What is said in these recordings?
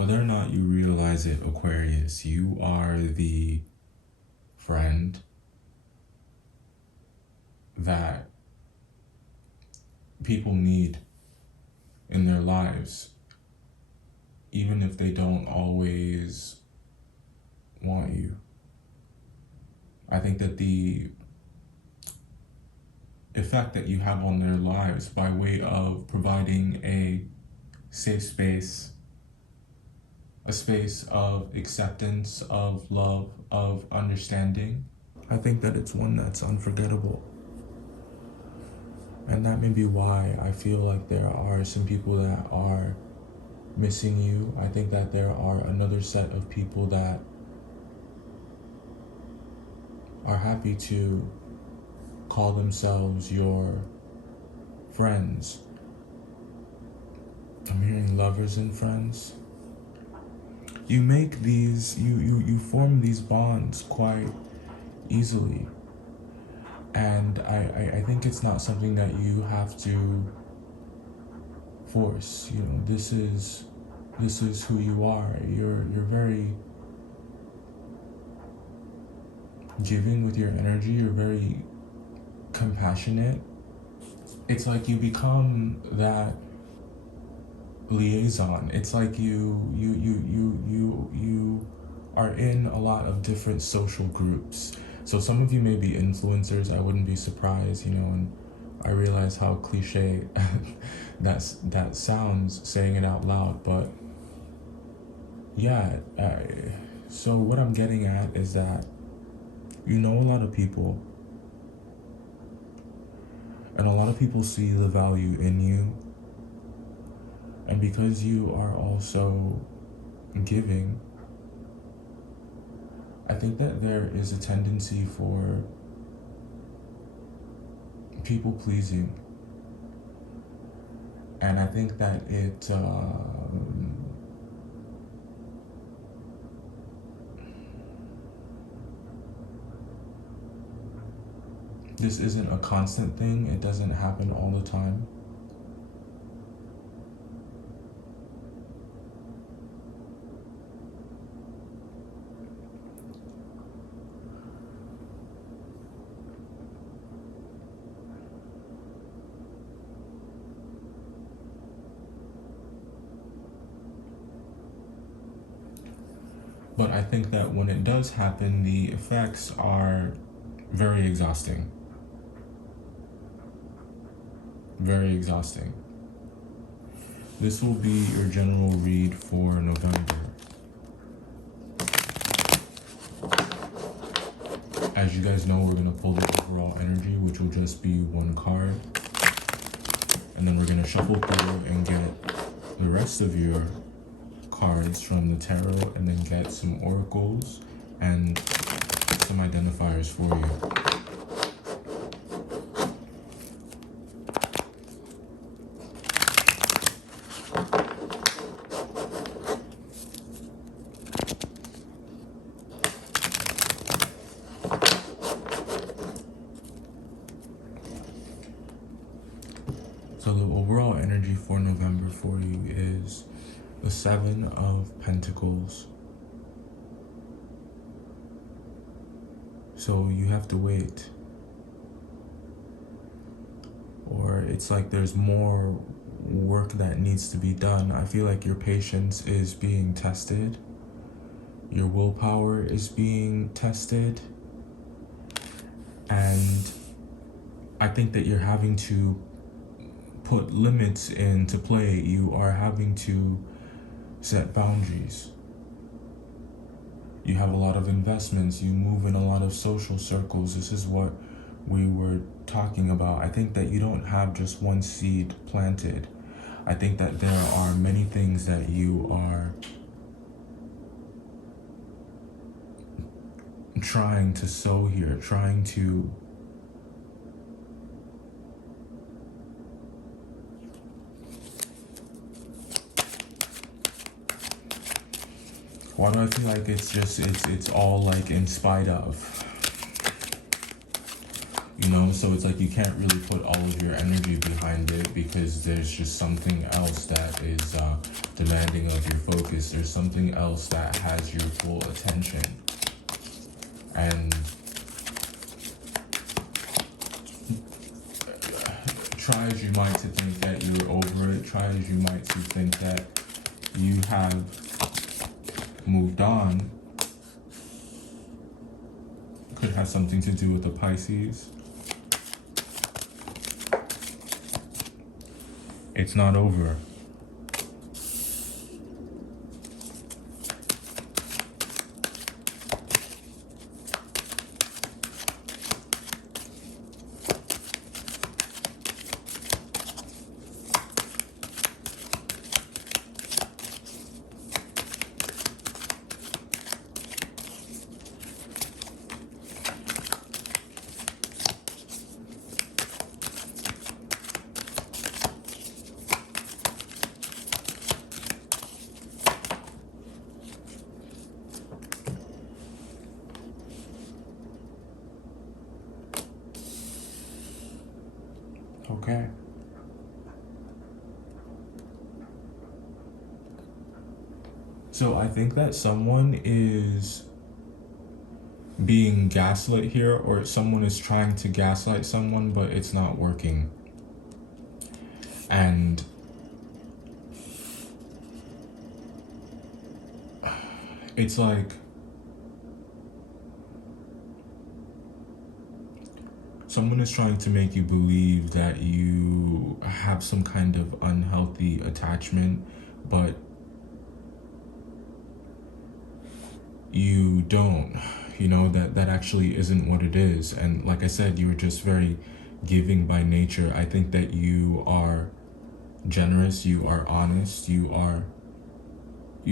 Whether or not you realize it, Aquarius, you are the friend that people need in their lives, even if they don't always want you. I think that the effect that you have on their lives by way of providing a safe space, a space of acceptance, of love, of understanding, I think that it's one that's unforgettable. And that may be why I feel like there are some people that are missing you. I think that there are another set of people that are happy to call themselves your friends. I'm hearing lovers and friends. You make these, you form these bonds quite easily. And I think it's not something that you have to force. You know, this is who you are. You're very giving with your energy. You're very compassionate. It's like you become that liaison. It's like you are in a lot of different social groups. So some of you may be influencers. I wouldn't be surprised, you know, and I realize how cliche that sounds saying it out loud, but yeah. So what I'm getting at is that you know a lot of people, and a lot of people see the value in you, and because you are also giving, I think that there is a tendency for people pleasing, and I think that this isn't a constant thing. It doesn't happen all the time. But I think that when it does happen, the effects are very exhausting. Very exhausting. This will be your general read for November. As you guys know, we're going to pull the overall energy, which will just be one card. And then we're going to shuffle through and get the rest of your cards from the tarot, and then get some oracles and some identifiers for you. So the overall energy for November for you is the 7 of Pentacles. So you have to wait. Or it's like there's more work that needs to be done. I feel like your patience is being tested. Your willpower is being tested. And I think that you're having to put limits into play. You are having to set boundaries. You have a lot of investments. You move in a lot of social circles. This is what we were talking about. I think that you don't have just one seed planted. I think that there are many things that you are trying to sow here, trying to why do I feel like it's all like in spite of, you know? So it's like you can't really put all of your energy behind it because there's just something else that is demanding of your focus. is. There's something else that has your full attention. And try as you might to think that you're over it, try as you might to think that you have moved on, could have something to do with the Pisces. It's not over. Okay. So I think that someone is being gaslit here, or someone is trying to gaslight someone, but it's not working. And it's like someone is trying to make you believe that you have some kind of unhealthy attachment, but you don't. You know, that actually isn't what it is. And like I said, you're just very giving by nature. I think that you are generous, you are honest, you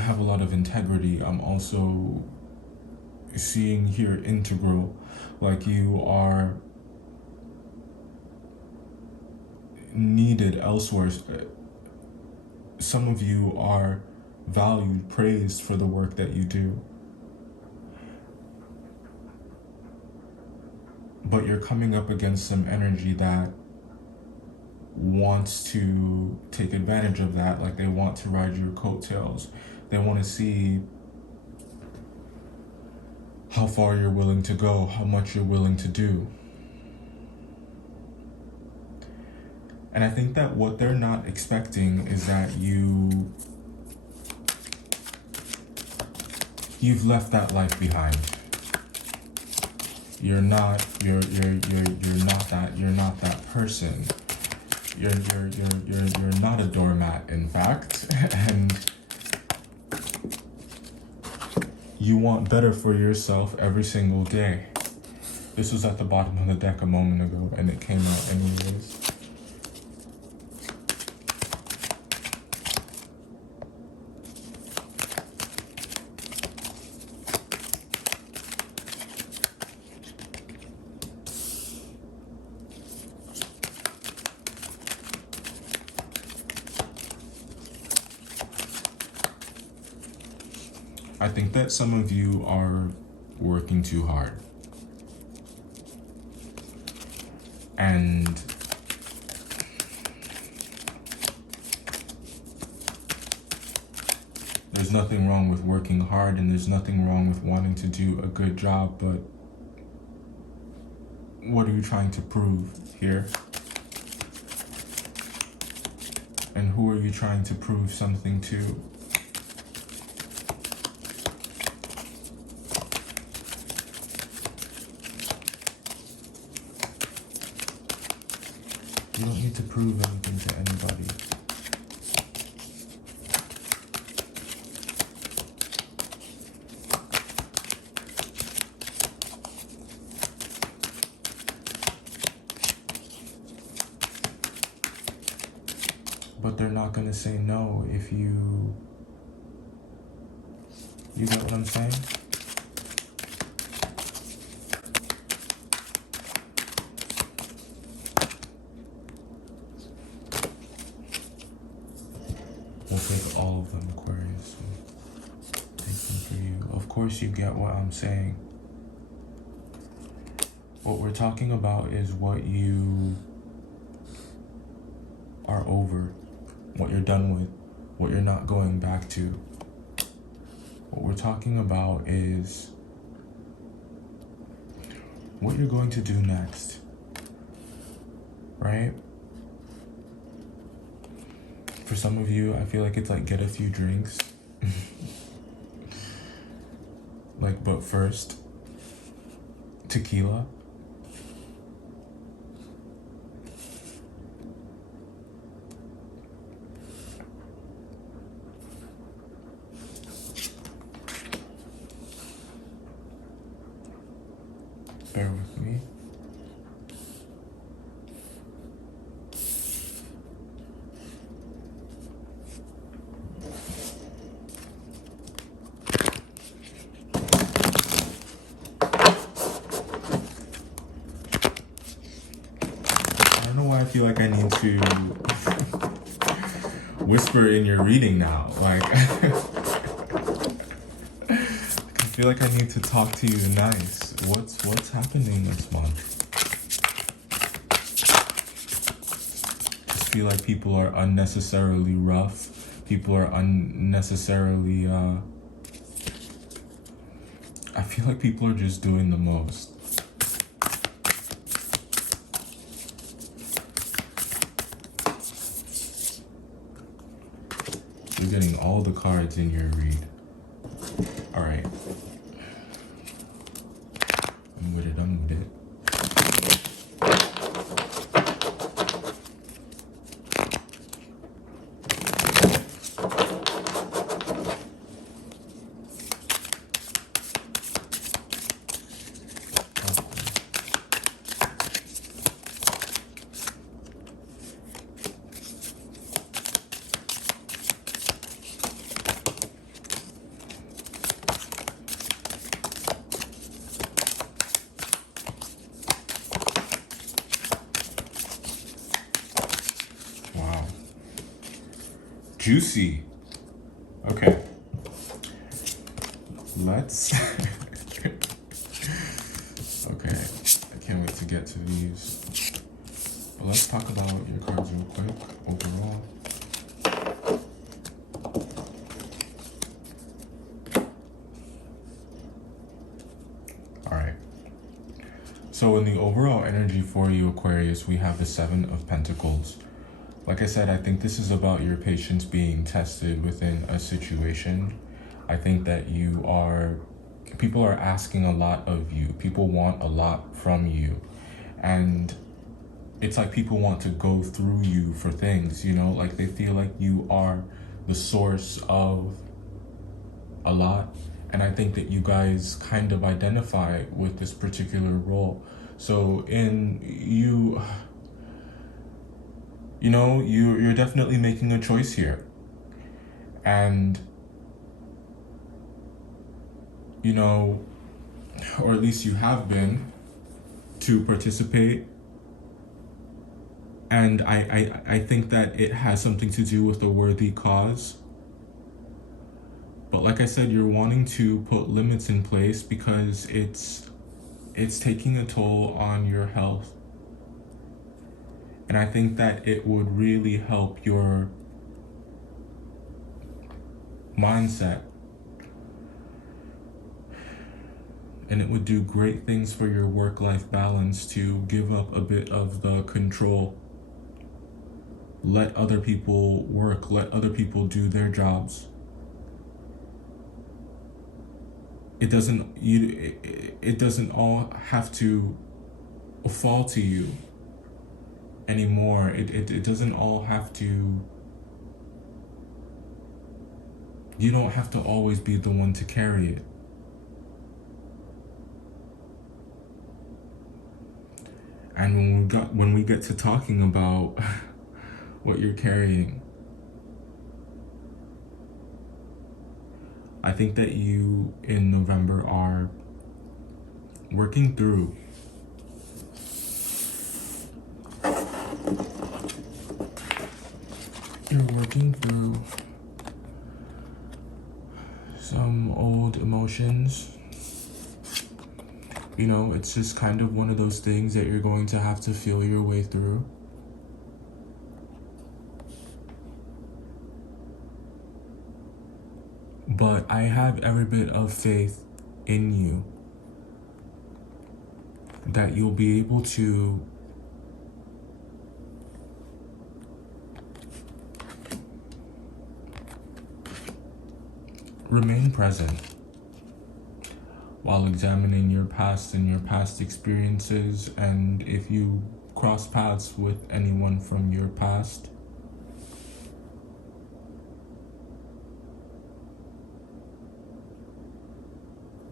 have a lot of integrity. I'm also seeing here integral, like you are needed elsewhere. Some of you are valued, praised for the work that you do. But you're coming up against some energy that wants to take advantage of that, like they want to ride your coattails. They want to see how far you're willing to go, how much you're willing to do. And I think that what they're not expecting is that you've left that life behind. You're not that person. You're not a doormat, in fact, and you want better for yourself every single day. This was at the bottom of the deck a moment ago, and it came out anyways. I think that some of you are working too hard. And there's nothing wrong with working hard, and there's nothing wrong with wanting to do a good job, but what are you trying to prove here? And who are you trying to prove something to? You don't need to prove anything to anybody. But they're not gonna say no if you get what I'm saying? We'll take all of them, Aquarius. Take them for you. Of course you get what I'm saying. What we're talking about is what you are over, what you're done with, what you're not going back to. What we're talking about is what you're going to do next, right? For some of you, I feel like it's like get a few drinks. Like, but first, tequila. Bear with me. I don't know why I feel like I need to whisper in your reading now. Like, I feel like I need to talk to you nice. What's happening this month? I feel like people are unnecessarily rough. People are unnecessarily I feel like people are just doing the most. You're getting all the cards in your read. All right. I'm with it. Wow. Juicy. Okay. Let's... Okay. I can't wait to get to these. But let's talk about your cards real quick, overall. Alright. So in the overall energy for you, Aquarius, we have the Seven of Pentacles. Like I said, I think this is about your patience being tested within a situation. I think that people are asking a lot of you. People want a lot from you. And it's like people want to go through you for things, you know? Like they feel like you are the source of a lot. And I think that you guys kind of identify with this particular role. So you're definitely making a choice here. And, or at least you have been, to participate. And I think that it has something to do with a worthy cause. But like I said, you're wanting to put limits in place because it's taking a toll on your health. And I think that it would really help your mindset. And it would do great things for your work-life balance to give up a bit of the control. Let other people work, let other people do their jobs. It doesn't all have to fall to you anymore. It doesn't all have to, you don't have to always be the one to carry it. And when we get to talking about what you're carrying, I think that you in November are working through some old emotions. It's just kind of one of those things that you're going to have to feel your way through. but I have every bit of faith in you that you'll be able to remain present while examining your past and your past experiences. And if you cross paths with anyone from your past,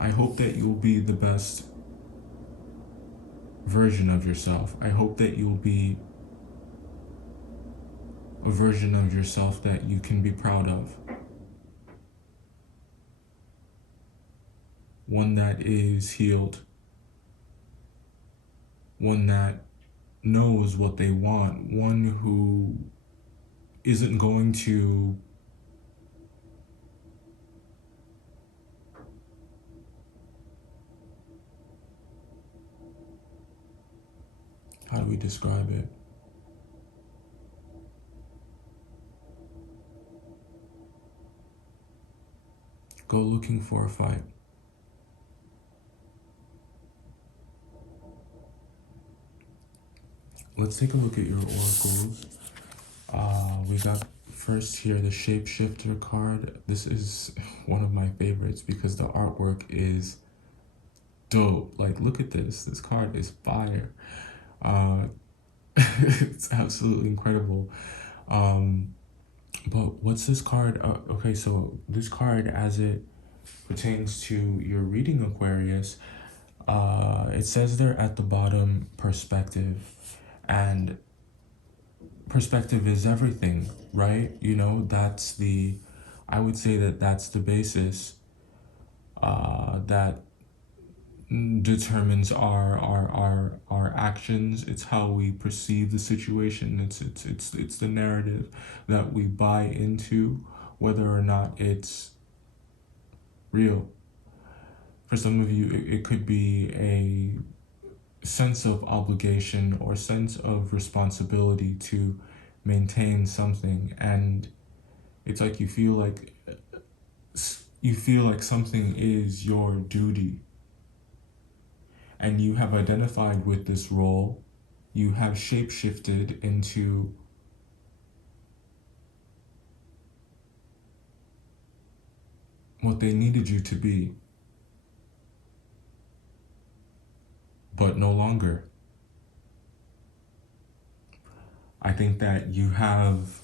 I hope that you'll be the best version of yourself. I hope that you'll be a version of yourself that you can be proud of. One that is healed. One that knows what they want. One who isn't going to how do we describe it? Go looking for a fight. Let's take a look at your oracles. We got first here the Shapeshifter card. This is one of my favorites because the artwork is dope. Like, look at this. This card is fire. It's absolutely incredible. But what's this card? Okay, so this card, as it pertains to your reading, Aquarius, it says there at the bottom, perspective. And perspective is everything, right? You know, I would say that that's the basis that determines our actions. It's how we perceive the situation. It's the narrative that we buy into, whether or not it's real. For some of you, it could be a sense of obligation or sense of responsibility to maintain something, and it's like you feel like something is your duty, and you have identified with this role. You have shapeshifted into what they needed you to be, but no longer. I think that you have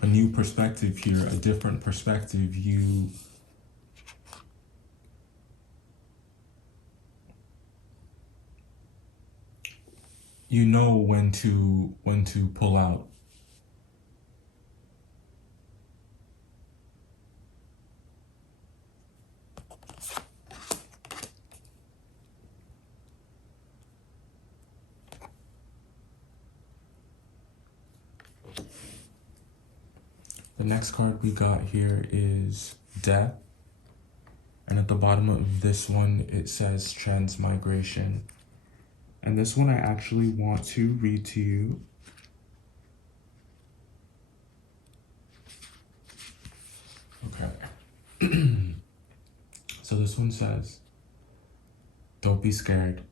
a new perspective here, a different perspective. You know when to pull out. The next card we got here is Death. And at the bottom of this one, it says Transmigration. And this one I actually want to read to you. Okay. So this one says, don't be scared.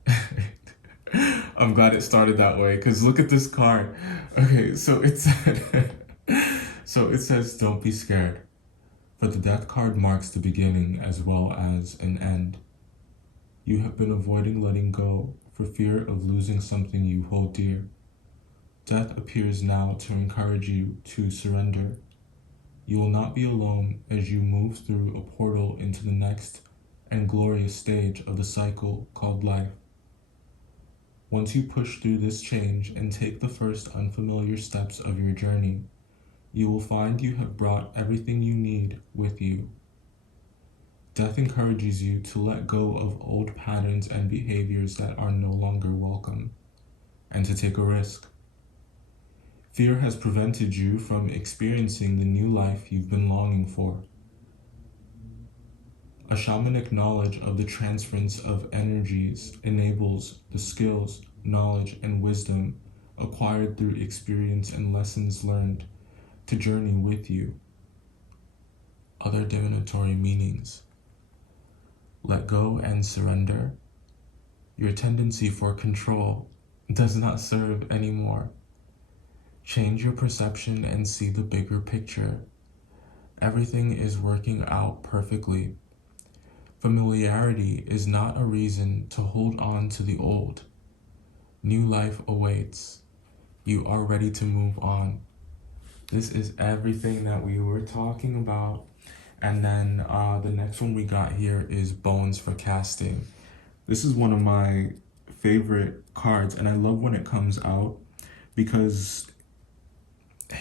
I'm glad it started that way, because look at this card. Okay, so it said, so it says, don't be scared. For the Death card marks the beginning as well as an end. You have been avoiding letting go for fear of losing something you hold dear. Death appears now to encourage you to surrender. You will not be alone as you move through a portal into the next and glorious stage of the cycle called life. Once you push through this change and take the first unfamiliar steps of your journey, you will find you have brought everything you need with you. Death encourages you to let go of old patterns and behaviors that are no longer welcome, and to take a risk. Fear has prevented you from experiencing the new life you've been longing for. A shamanic knowledge of the transference of energies enables the skills, knowledge, and wisdom acquired through experience and lessons learned to journey with you. Other divinatory meanings. Let go and surrender. Your tendency for control does not serve anymore. Change your perception and see the bigger picture. Everything is working out perfectly. Familiarity is not a reason to hold on to the old. New life awaits. You are ready to move on. This is everything that we were talking about. And then the next one we got here is Bones for Casting. This is one of my favorite cards, and I love when it comes out because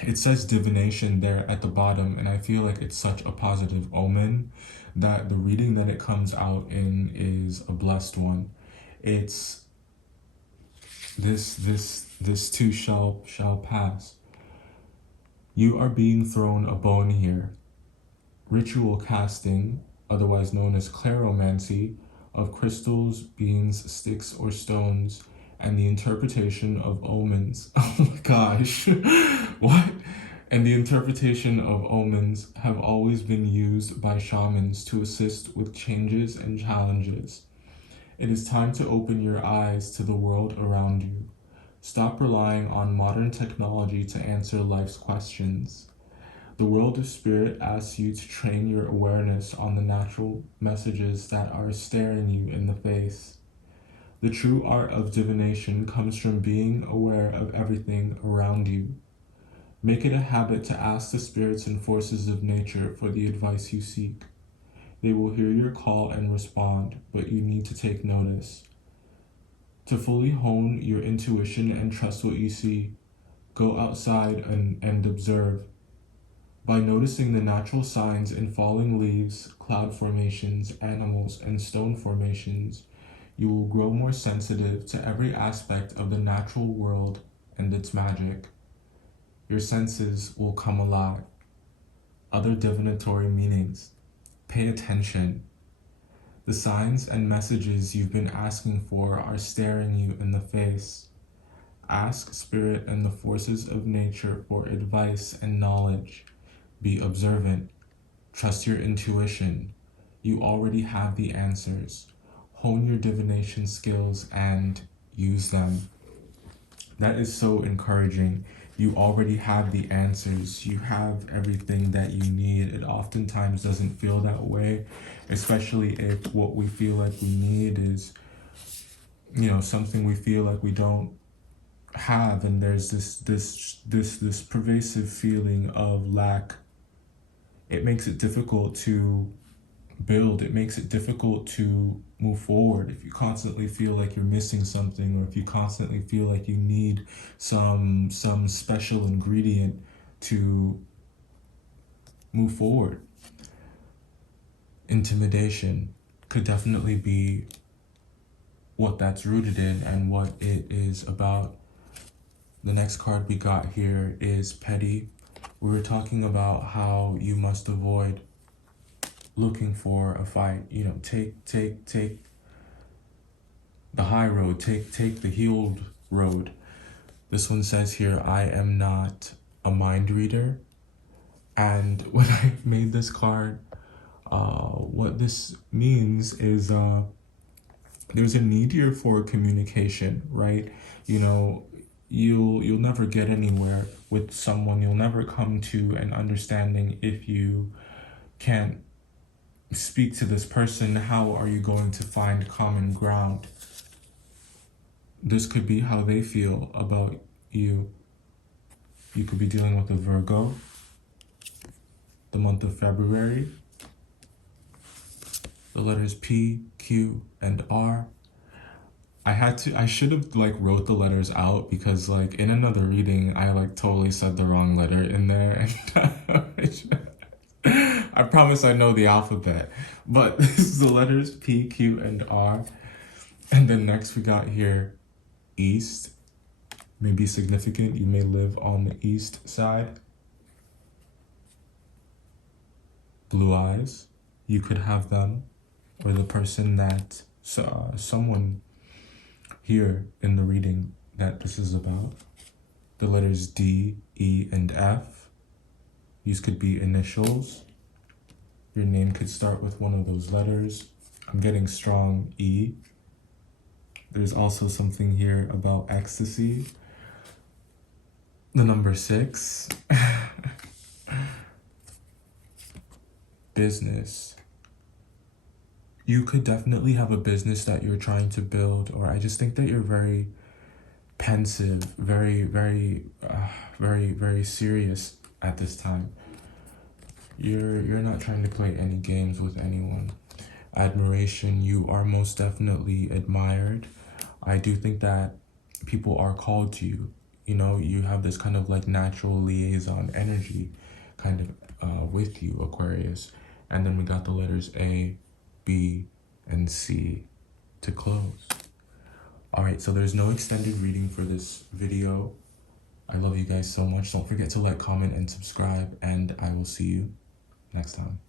it says divination there at the bottom, and I feel like it's such a positive omen that the reading that it comes out in is a blessed one. It's this too shall pass. You are being thrown a bone here. Ritual casting, otherwise known as claromancy, of crystals, beans, sticks, or stones, and the interpretation of omens. Oh my gosh. What? And the interpretation of omens have always been used by shamans to assist with changes and challenges. It is time to open your eyes to the world around you. Stop relying on modern technology to answer life's questions. The world of spirit asks you to train your awareness on the natural messages that are staring you in the face. The true art of divination comes from being aware of everything around you. Make it a habit to ask the spirits and forces of nature for the advice you seek. They will hear your call and respond, but you need to take notice. To fully hone your intuition and trust what you see, go outside and observe. By noticing the natural signs in falling leaves, cloud formations, animals, and stone formations, you will grow more sensitive to every aspect of the natural world and its magic. Your senses will come alive. Other divinatory meanings. Pay attention. The signs and messages you've been asking for are staring you in the face. Ask spirit and the forces of nature for advice and knowledge. Be observant. Trust your intuition. You already have the answers. Hone your divination skills and use them. That is so encouraging. You already have the answers. You have everything that you need. It oftentimes doesn't feel that way, especially if what we feel like we need is, something we feel like we don't have, and there's this pervasive feeling of lack. It makes it difficult to build. It makes it difficult to move forward. If you constantly feel like you're missing something, or if you constantly feel like you need some special ingredient to move forward. Intimidation could definitely be what that's rooted in and what it is about. The next card we got here is Petty. We were talking about how you must avoid looking for a fight. Take the high road, take the healed road. This one says here, I am not a mind reader. And when I made this card, what this means is there's a need here for communication, right? You'll never get anywhere with someone. You'll never come to an understanding if you can't speak to this person. How are you going to find common ground? This could be how they feel about you. You could be dealing with a Virgo, the month of February. The letters P, Q, and R. I should have wrote the letters out, because in another reading, I totally said the wrong letter in there. And I promise I know the alphabet, but this is the letters P, Q, and R. And then next we got here, East. May be significant. You may live on the east side. Blue eyes. You could have them, or the person that someone here in the reading that this is about. The letters D, E, and F. These could be initials. Your name could start with one of those letters. I'm getting strong E. There's also something here about ecstasy. The number 6. Business. You could definitely have a business that you're trying to build, or I just think that you're very pensive, very serious at this time. You're not trying to play any games with anyone. Admiration, you are most definitely admired. I do think that people are called to you. You know, you have this kind of like natural liaison energy kind of with you, Aquarius. And then we got the letters A, B, and C to close. All right, so there's no extended reading for this video. I love you guys so much. Don't forget to like, comment, and subscribe, and I will see you next time.